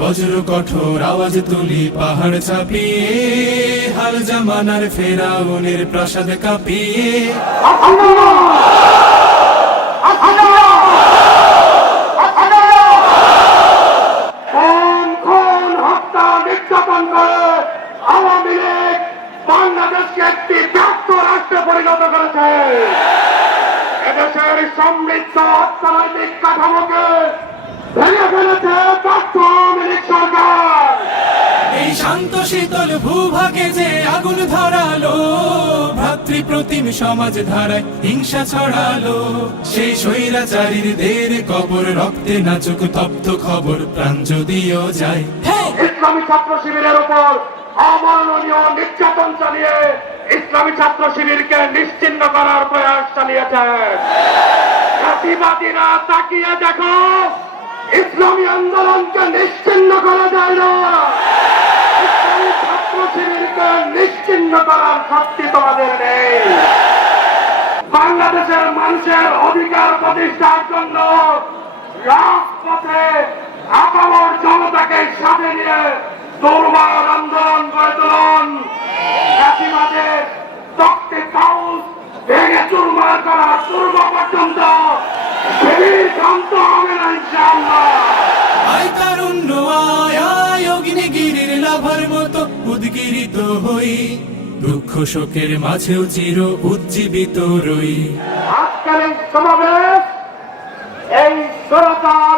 বজ্র কঠোর আওয়াজ তুলি পাহাড় ছাপিয়ে হাল জামানার ফেরাউনের প্রাসাদ কাঁপিয়ে। পরিণত সমৃদ্ধ অর্থনৈতিক কাঠামোকে ভূভাগে যে আগুন ধরালো ভ্রাতৃপ্রতিম সমাজ ধারায় হিংসা ছড়ালো। সেই স্বৈরাচারীর দের কবর রক্তে নাচুক তপ্ত খবর প্রাণ যদিও যায়। ইসলামী ছাত্র শিবিরের উপর অমাননীয় নির্যাতন চালিয়ে ইসলামী ছাত্র শিবিরকে নিশ্চিন্ন করার প্রয়াস চালিয়েছেন জাতিবাদীরা তাকিয়ে দেখো ইসলামী আন্দোলনকে নিশ্চিন্ন করা যায় না। শক্তি তোমাদের নেই। বাংলাদেশের মানুষের অধিকার প্রতিষ্ঠার জন্য রাজপথে আপামর জনতাকে সাথে নিয়ে দুর্বার আন্দোলন করে তুলুন। জাতিবাদের তক্তে পাউস ভেঙে চুরমার করা পর্যন্ত শান্ত হবে না ইনশাআল্লাহ। লাভার মতো উদ্গিরিত হই। দুঃখ শোকের মাঝেও চির উজ্জীবিত রই। আজকের সমাবেশ, এই সরকার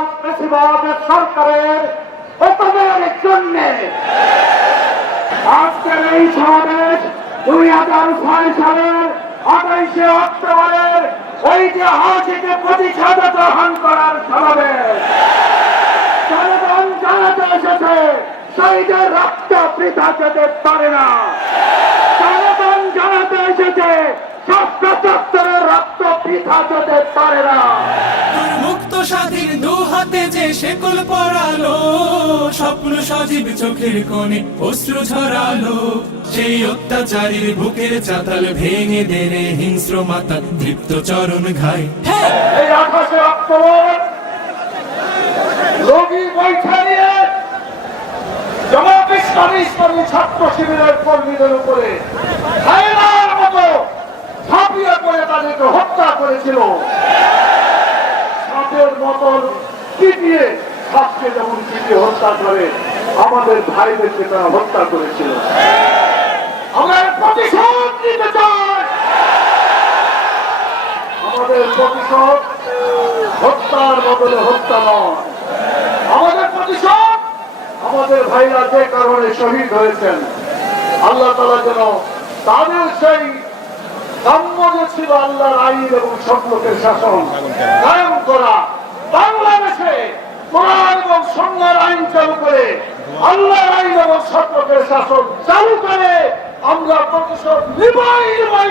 সরকারের জন্য। আজকের এই সমাবেশ দুই হাজার ছয় সালের আঠাইশে অক্টোবরের ঐতিহাসিক গ্রহণ করার সমাবেশ। জনগণ জানাতে এসেছে, শহীদের রক্ত বৃথা যেতে পারে না। জনগণ জানাতে এসেছে শস্ত্র চত্বরের রক্ত বৃথা যেতে পারে না। মুক্ত স্বাধীন দু হাতে যে শেকল পড়ালো স্বপ্ন সজীব চোখের কোণে অশ্রু ঝরালো। সেই অত্যাচারীর বুকের চাতাল ভেঙে দেরে হিংস্র মাতা তৃপ্ত চরণ ঘাই এই আঠাশে অক্টোবর রোগী বৈঠা ইসলামী ইসলামী ছাত্র শিবিরের কর্মীদের উপরে মতো ঝাঁপিয়ে পড়ে তাদেরকে হত্যা করেছিল। করে, আমাদের ভাইদেরকে তারা হত্যা করেছিল। আমরা এর প্রতিশোধ নিতে চাই। আমাদের প্রতিশোধ হত্যার বদলে হত্যা নয়। আমাদের আমাদের ভাইরা যে কারণে শহীদ হয়েছেন। আল্লাহ তালা যেন তাদের সেই কাম্য যে ছিল আল্লাহর আইন এবং সত্যকের শাসন কায়েম করা। বাংলাদেশে এবং আইন চালু করে, আল্লাহর আইন এবং সত্যকের শাসন চালু করে, আমরা প্রতিশোধ নিবাই নিবাই